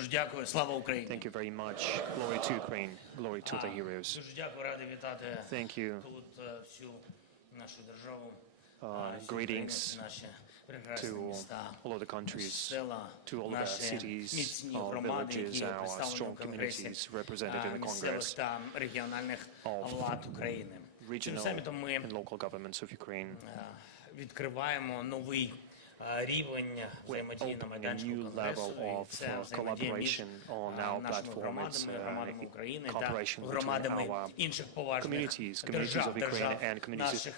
Дуже дякую. Слава Україні. Thank you very much. Glory to Ukraine. Glory to the heroes. Дуже дякую, радий вітати Thank you. тут всю нашу державу. Greetings to all of the countries, to all of our cities, our villages, our strong communities represented in the Congress, of regional and local governments of Ukraine. Відкриваємо новий рівень взаємодії на майданчику Конгресу, і це взаємодія між нашими громадами, громадами України та громадами інших поважних держав, наших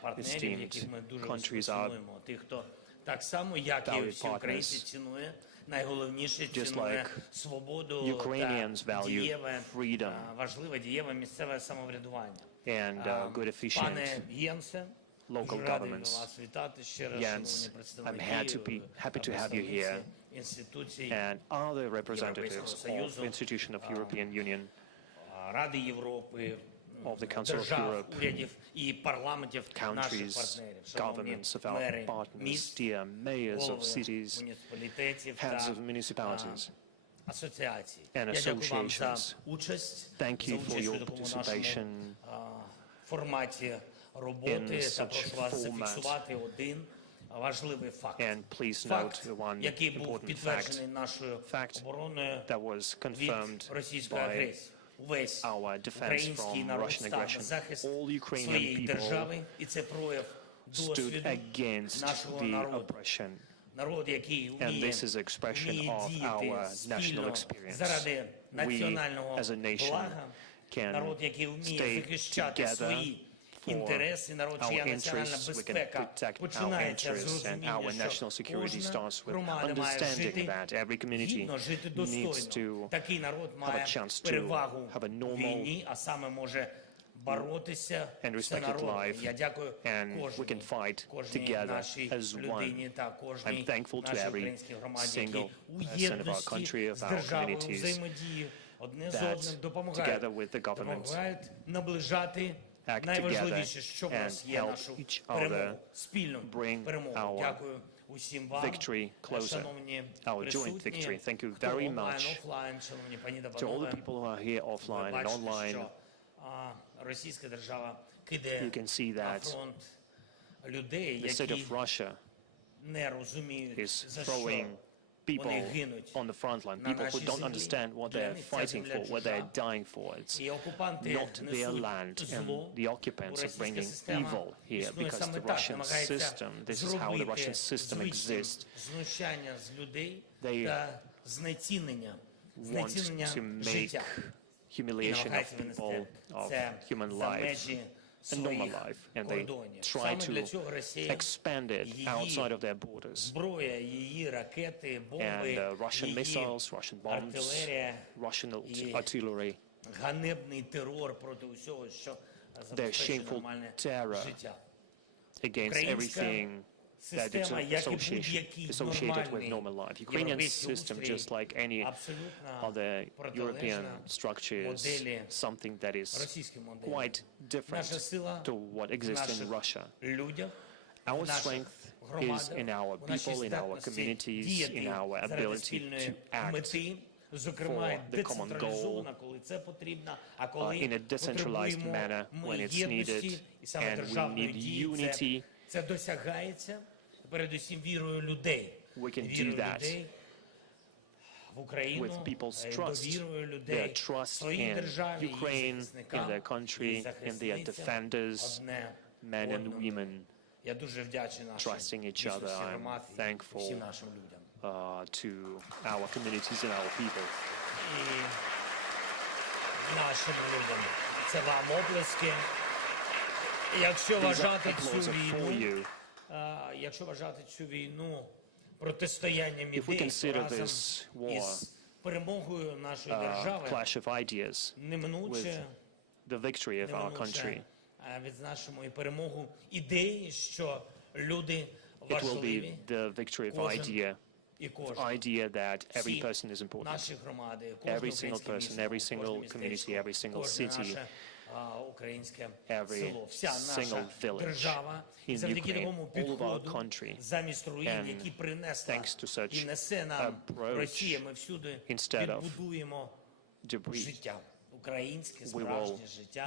партнерів, яких ми дуже цінуємо. Тих, хто так само, як і всі українці, цінує, найголовніше цінує свободу та дієве, важливе дієве місцеве самоврядування. Пане Єнсе, local governments. Jens, I'm happy to have you here, and other representatives of the institution of European Union, of the Council of Europe, countries, governments of our partners, dear mayors of cities, heads of municipalities, and associations. Thank you for your participation in such format. And please note one important fact that was confirmed by our defense from Russian aggression. All Ukrainian people stood against the oppression. And this is an expression of our national experience. We, as a nation, can stay together for our interests. We can protect our interests, and our national security starts with understanding that every community needs to have a chance to have a normal and respected life, and we can fight together as one. I'm thankful to every single person of our country, of our communities, that together with the government act together and help each other bring our victory closer, our joint victory. Thank you very much to all the people who are here offline and online. You can see that the state of Russia is throwing people on the front line, people who don't understand what they're fighting for, what they're dying for. It's not their land, and the occupants are bringing evil here because the Russian system, this is how the Russian system exists. They want to make humiliation of people, of human life, a normal life, and they try to expand it outside of their borders. And Russian missiles, Russian bombs, Russian artillery, their shameful terror against everything that is associated with normal life. Ukrainian system, just like any other European structure, is something that is quite different to what exists in Russia. Our strength is in our people, in our communities, in our ability to act for the common goal in a decentralized manner when it's needed, and we need unity. We can do that with people's trust, their trust in Ukraine, in their country, in their defenders, men and women, trusting each other. I'm thankful to our communities and our people. If we consider this war clash of ideas with the victory of our country, it will be the victory of idea that every person is important. Every single person, every single community, every single city, every single village in Ukraine, all of our country. And thanks to such approach, instead of debris, we will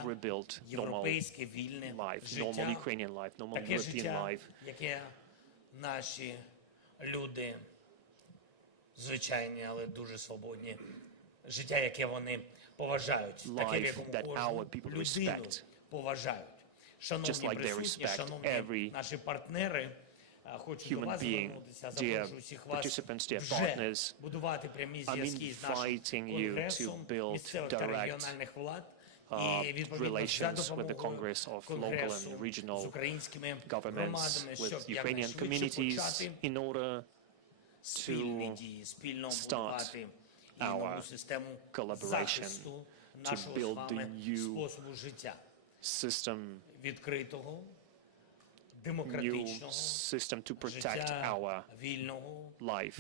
rebuild normal life, normal Ukrainian life, normal European life. Наші люди, звичайні, але дуже свободні, життя, яке вони поважають, таке, в якому кожну людину поважають. Шановні присутні, шановні наші партнери, хочу до вас звернутися, запрошую всіх вас вже будувати прямі зв'язки з нашим Конгресом місцевих та регіональних влад, relations with the Congress of local and regional governments, with Ukrainian communities, in order to start our collaboration to build the new system, to protect our life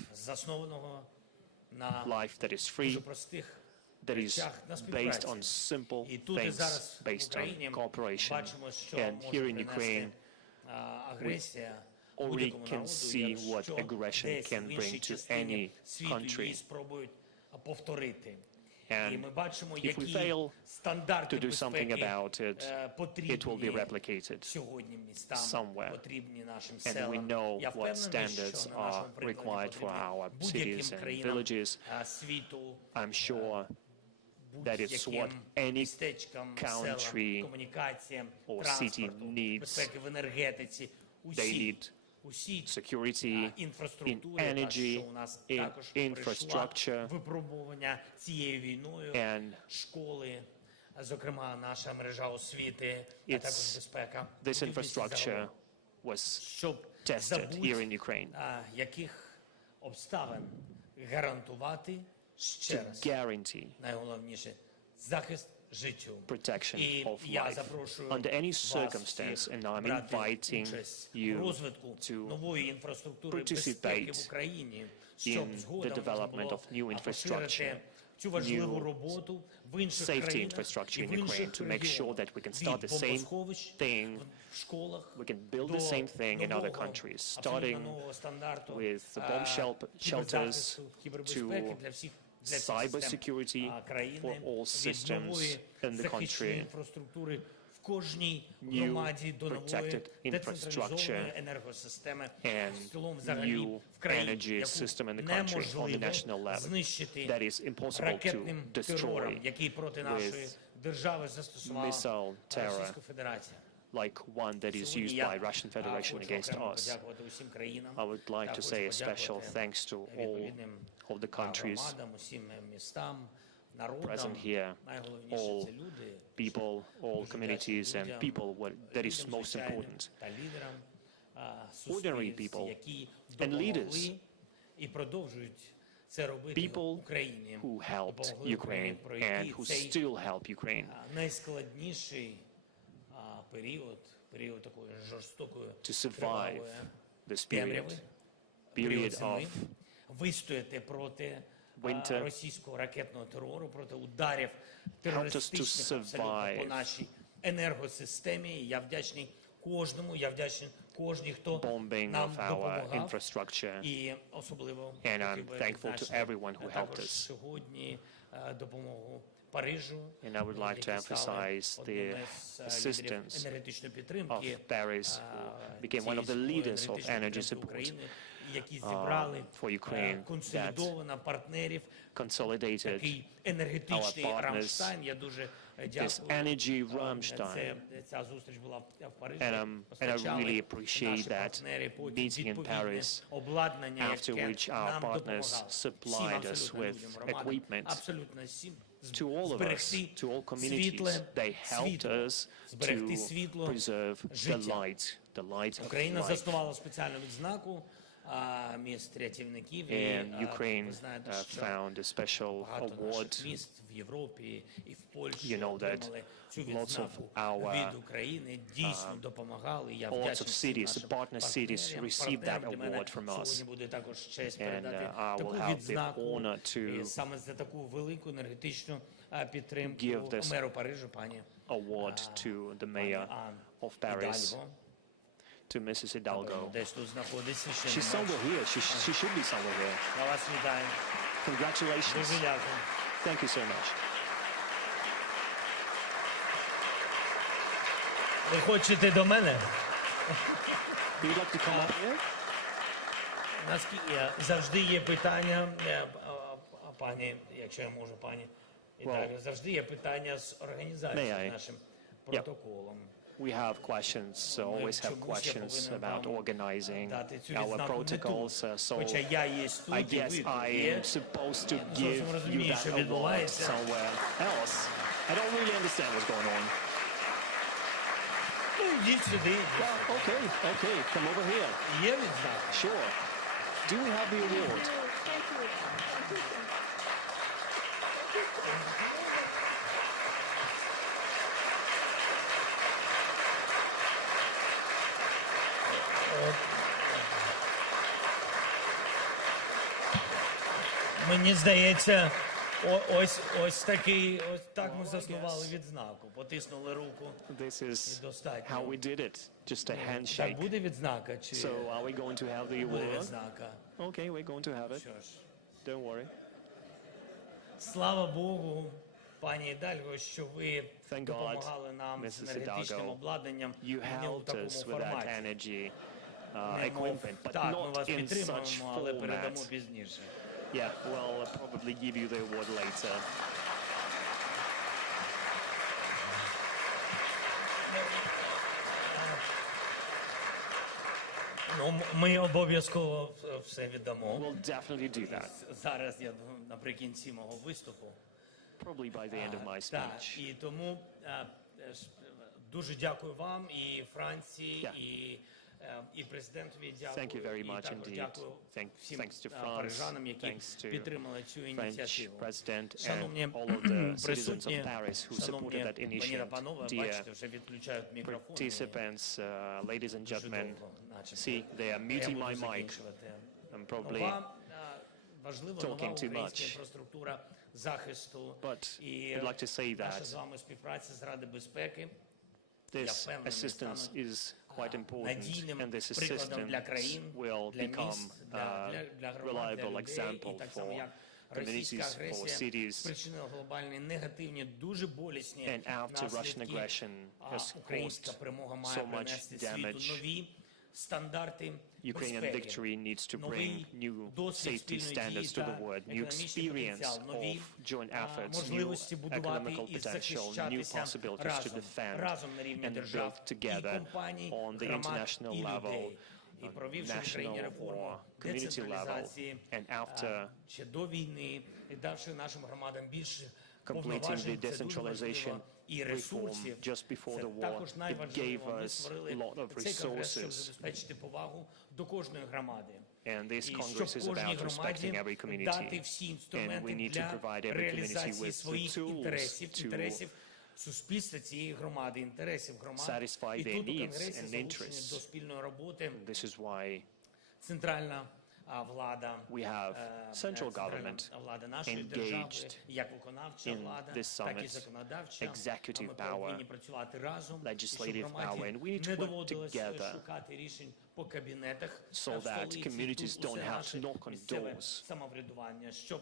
that is free, that is based on simple things, based on cooperation. And here in Ukraine, we already can see what aggression can bring to any country. And if we fail to do something about it, it will be replicated somewhere. And we know what standards are required for our cities and villages. I'm sure that it's what any country or city needs. They need security in energy, in infrastructure, and this infrastructure was tested here in Ukraine to guarantee protection of life under any circumstance, and I'm inviting you to participate in the development of new infrastructure, new safety infrastructure in Ukraine, to make sure that we can start the same thing, we can build the same thing in other countries, starting with the bomb shelters to cybersecurity for all systems in the country, new protected infrastructure, and new energy system in the country on the national level that is impossible to destroy with missile terror like one that is used by Russian Federation against us. I would like to say a special thanks to all of the countries present here, all people, all communities and people, that is most important. Ordinary people and leaders, people who helped Ukraine and who still help Ukraine to survive this period of winter, helped us to survive bombing of our infrastructure, and I'm thankful to everyone who helped us. And I would like to emphasize the assistance of Paris, who became one of the leaders of energy support for Ukraine, that consolidated our partners, this energy Rammstein. And I really appreciate that meeting in Paris, after which our partners supplied us with equipment. To all of us, to all communities, they helped us to preserve the light of life. And Ukraine found a special award. You know that lots of cities, partner cities, received that award from us. And I will have the honor to give this award to the mayor of Paris, to Mrs. Hidalgo. She's somewhere here. She should be somewhere here. Congratulations. Thank you so much. Ви хочете до мене? You'd like to come up here? Наскільки завжди є питання, пані, якщо я можу, пані Віталію, завжди є питання з організацією нашим протоколом. We have questions, always have questions about organizing our protocols, so I guess I am supposed to give you that award somewhere else. I don't really understand what's going on. Well, okay, come over here. Sure. Do we have the award? Мені здається, ось такий, ось так ми заснували відзнаку. Потиснули руку. This is how we did it. Just a handshake. Так буде відзнака чи So are we going to have the буде award? відзнака? Okay, we're going to have it. Що ж, Don't worry. слава Богу, пані Ідальго, що ви Thank God, допомагали нам з Mrs. енергетичним Hidalgo. обладнанням You не у helped такому us with that форматі. energy Не мов, equipment, but так, ми not вас in such підтримуємо, але передамо format. пізніше. Yeah, we'll probably give you the award later. Ну, ми обов'язково все віддамо. We'll definitely do that, Зараз, я думаю, наприкінці мого виступу. probably by the end of my Так, speech. і тому дуже дякую вам, і Франції, і президентові дякую. Thank you very І much також indeed. дякую всім Thanks to France, парижанам, які thanks to підтримали цю French ініціативу. president and Шановні all of the citizens присутні, of Paris who шановні supported that пані та initiative. панове, Dear бачите, вже відключають мікрофон. participants, ladies and Дуже gentlemen, довго, начебто. see, they are Я muting буду my mic. закінчувати. I'm probably Нова, важлива нова talking too українська much. інфраструктура захисту But і I'd like to say наша that з вами співпраця з Ради безпеки this assistance is quite important, and this assistance will become a reliable example for communities, for cities. спричинила глобальні негативні, дуже болісні And after Russian наслідки. aggression has Українська caused перемога має so much принести світу damage, нові стандарти Ukrainian безпеки, victory needs to bring новий new досвід safety спільної standards дії to the та world, new економічний experience потенціал, нові of joint efforts, new можливості будувати economical і potential, new захищатися possibilities to разом, defend разом на рівні and держав build і together компаній, on the громад international і level, людей. І провівши в Україні national реформу or community level, децентралізації and after ще до війни, і давши нашим громадам більше completing the повноважень, це дуже decentralization важливо, і reform ресурсів. just before Це the war, також it найважливо. gave Ми us створили a lot of цей конгрес, щоб resources. забезпечити повагу до кожної громади. And this І Congress щоб is кожній about громаді respecting every community. дати всі And we інструменти need to для provide every community реалізації with the своїх tools інтересів суспільства цієї громади, інтересів громад. satisfy І their тут у needs Конгресі and залучені interests. до спільної роботи This is why центральна влада, we have central government влада нашої держави, engaged як виконавча in влада, this так і summit, законодавча. executive Ми power, повинні працювати разом, і legislative щоб громаді power, and we need to не work доводилось together шукати рішень по кабінетах so в that столиці, communities тут усе don't have to наше knock on місцеве doors самоврядування, щоб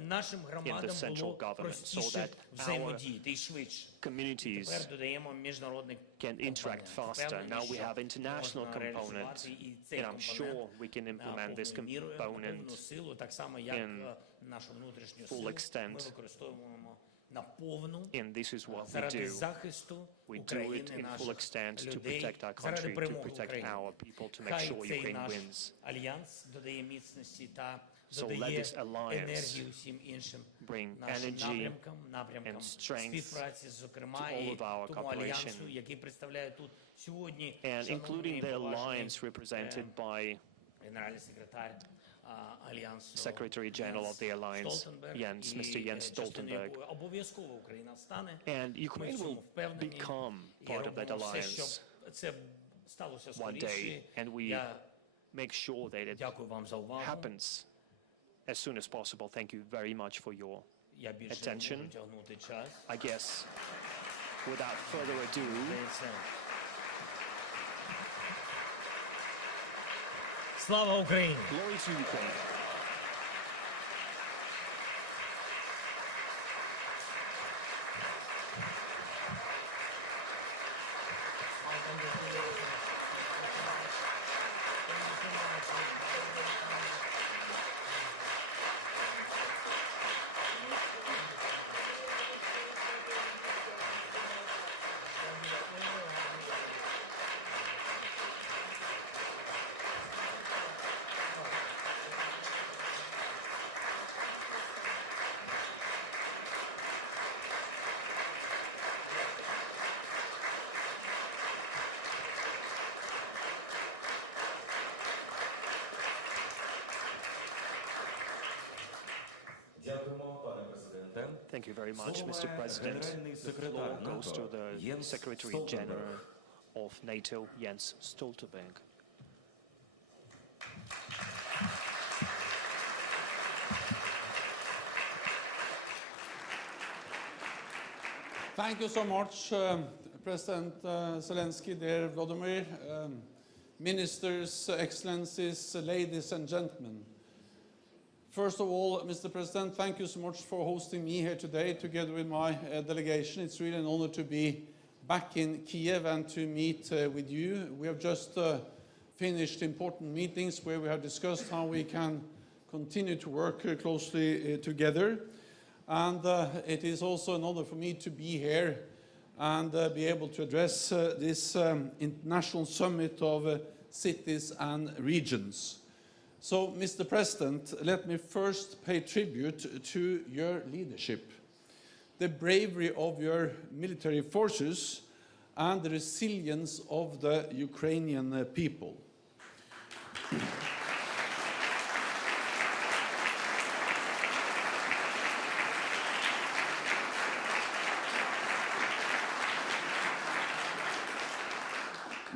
нашим in the громадам central було government, so простіше that our взаємодіяти і швидше. communities Тепер додаємо міжнародний can interact faster. Впевнений, Now we що have international можна component, реалізувати і цей and I'm компонент sure we can implement this повною мірою, на повну component силу, так само як in нашу внутрішню full силу ми extent. використовуємо на повну And this is what we заради do. захисту We do it України, in full наших extent to людей, protect our заради country, to перемоги protect України. our people, to make Хай sure цей Ukraine наш wins. альянс додає міцності та So let додає this alliance енергію всім іншим bring нашим energy напрямкам and strength співпраці, зокрема, to all і of our тому cooperation. альянсу, який представляє тут сьогодні And шановний including the поважний, alliance represented by Secretary General of the Alliance, Mr. Jens Stoltenberg. And Ukraine will become part of that alliance one day, and we make sure that it happens as soon as possible. Thank you very much for your attention. I guess, without further ado, Slava Ukraini! Glory to Ukraine! Thank you very much, Mr. President. The floor goes to the Secretary General of NATO, Jens Stoltenberg. Thank you so much, President Zelenskyy, dear Volodymyr, ministers, excellencies, ladies and gentlemen. First of all, Mr. President, thank you so much for hosting me here today together with my delegation. It's really an honor to be back in Kyiv and to meet with you. We have just finished important meetings where we have discussed how we can continue to work closely together. And it is also an honor for me to be here and be able to address this international summit of cities and regions. So, Mr. President, let me first pay tribute to your leadership, the bravery of your military forces, and the resilience of the Ukrainian people.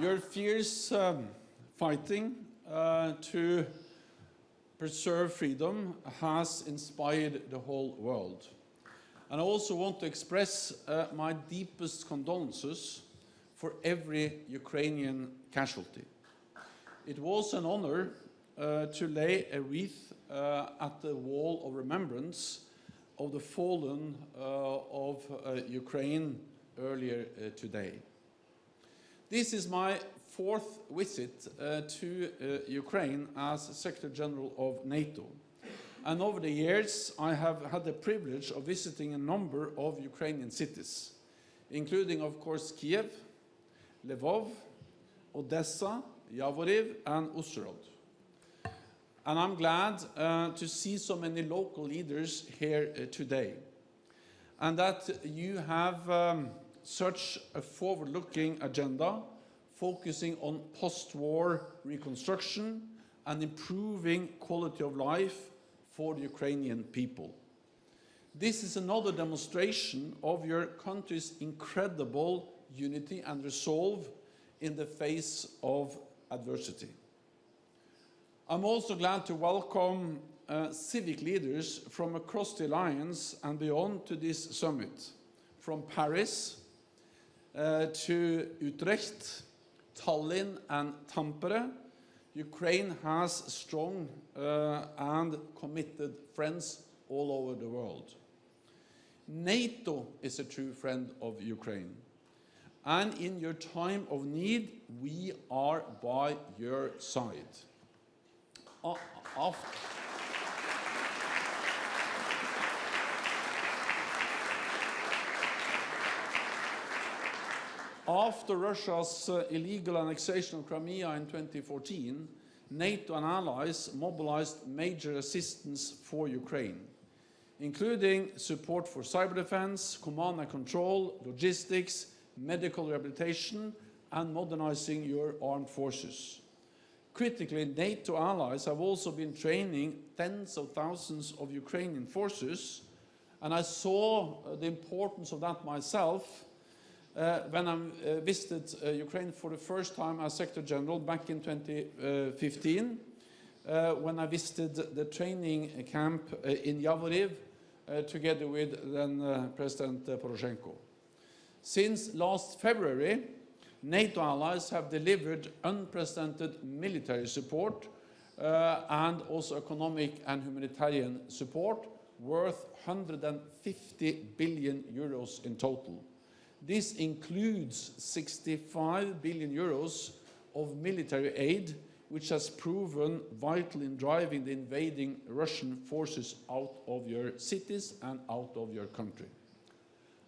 Your fierce fighting to preserve freedom has inspired the whole world. And I also want to express my deepest condolences for every Ukrainian casualty. It was an honor to lay a wreath at the wall of remembrance of the fallen of Ukraine earlier today. This is my fourth visit to Ukraine as Secretary General of NATO. And over the years, I have had the privilege of visiting a number of Ukrainian cities, including, of course, Kyiv, Lvov, Odessa, Yavoriv, and Uzhhorod. And I'm glad to see so many local leaders here today, and that you have such a forward-looking agenda focusing on post-war reconstruction and improving quality of life for the Ukrainian people. This is another demonstration of your country's incredible unity and resolve in the face of adversity. I'm also glad to welcome civic leaders from across the alliance and beyond to this summit, from Paris to Utrecht, Tallinn and Tampere. Ukraine has strong and committed friends all over the world. NATO is a true friend of Ukraine. And in your time of need, we are by your side. After Russia's illegal annexation of Crimea in 2014, NATO and allies mobilized major assistance for Ukraine, including support for cyber defense, command and control, logistics, medical rehabilitation, and modernizing your armed forces. Critically, NATO allies have also been training tens of thousands of Ukrainian forces, and I saw the importance of that myself when I visited Ukraine for the first time as Secretary General back in 2015, when I visited the training camp in Yavoriv together with then President Poroshenko. Since last February, NATO allies have delivered unprecedented military support and also economic and humanitarian support worth 150 billion euros in total. This includes 65 billion euros of military aid, which has proven vital in driving the invading Russian forces out of your cities and out of your country.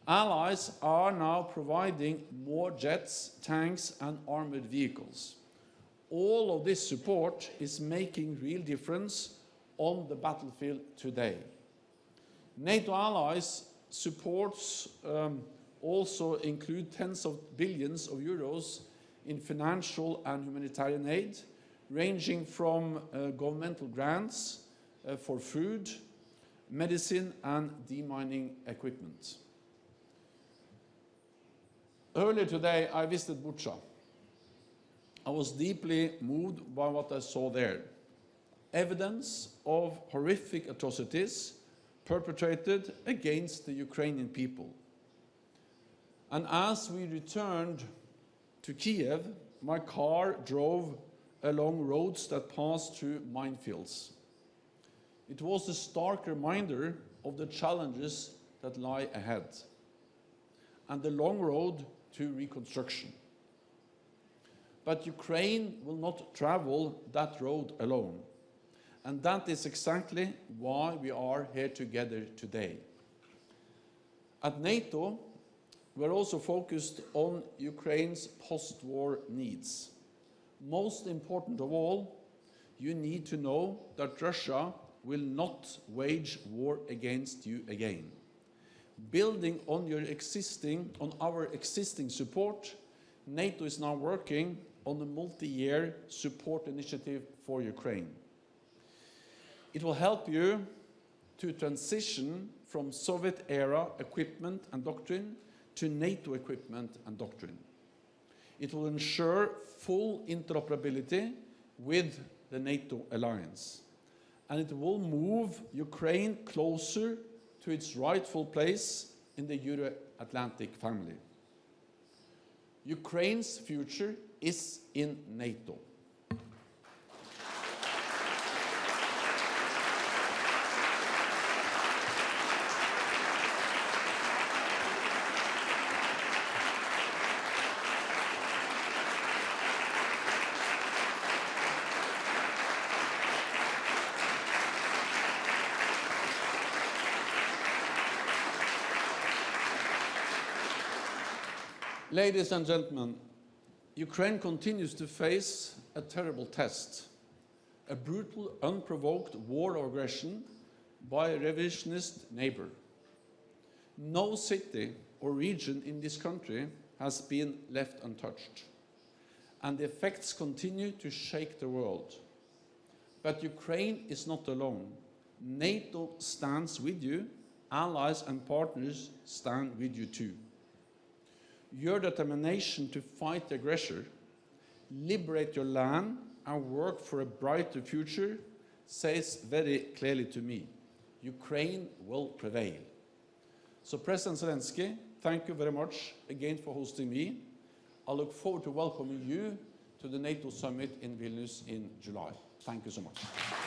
Allies are now providing more jets, tanks and armored vehicles. All of this support is making real difference on the battlefield today. NATO allies supports also include tens of billions of euros in financial and humanitarian aid, ranging from governmental grants for food, medicine and demining equipment. Earlier today, I visited Bucha. I was deeply moved by what I saw there. Evidence of horrific atrocities perpetrated against the Ukrainian people. And as we returned to Kyiv, my car drove along roads that passed through minefields. It was a stark reminder of the challenges that lie ahead and the long road to reconstruction. But Ukraine will not travel that road alone. And that is exactly why we are here together today. At NATO, we're also focused on Ukraine's post-war needs. Most important of all, you need to know that Russia will not wage war against you again. Building on our existing support, NATO is now working on a multi-year support initiative for Ukraine. It will help you to transition from Soviet-era equipment and doctrine to NATO equipment and doctrine. It will ensure full interoperability with the NATO alliance. And it will move Ukraine closer to its rightful place in the Euro-Atlantic family. Ukraine's future is in NATO. Ladies and gentlemen, Ukraine continues to face a terrible test, a brutal, unprovoked war of aggression by a revisionist neighbor. No city or region in this country has been left untouched, and the effects continue to shake the world. But Ukraine is not alone. NATO stands with you, allies and partners stand with you too. Your determination to fight the aggressor, liberate your land, and work for a brighter future says very clearly to me, Ukraine will prevail. So President Zelenskyy, thank you very much again for hosting me. I look forward to welcoming you to the NATO summit in Vilnius in July. Thank you so much.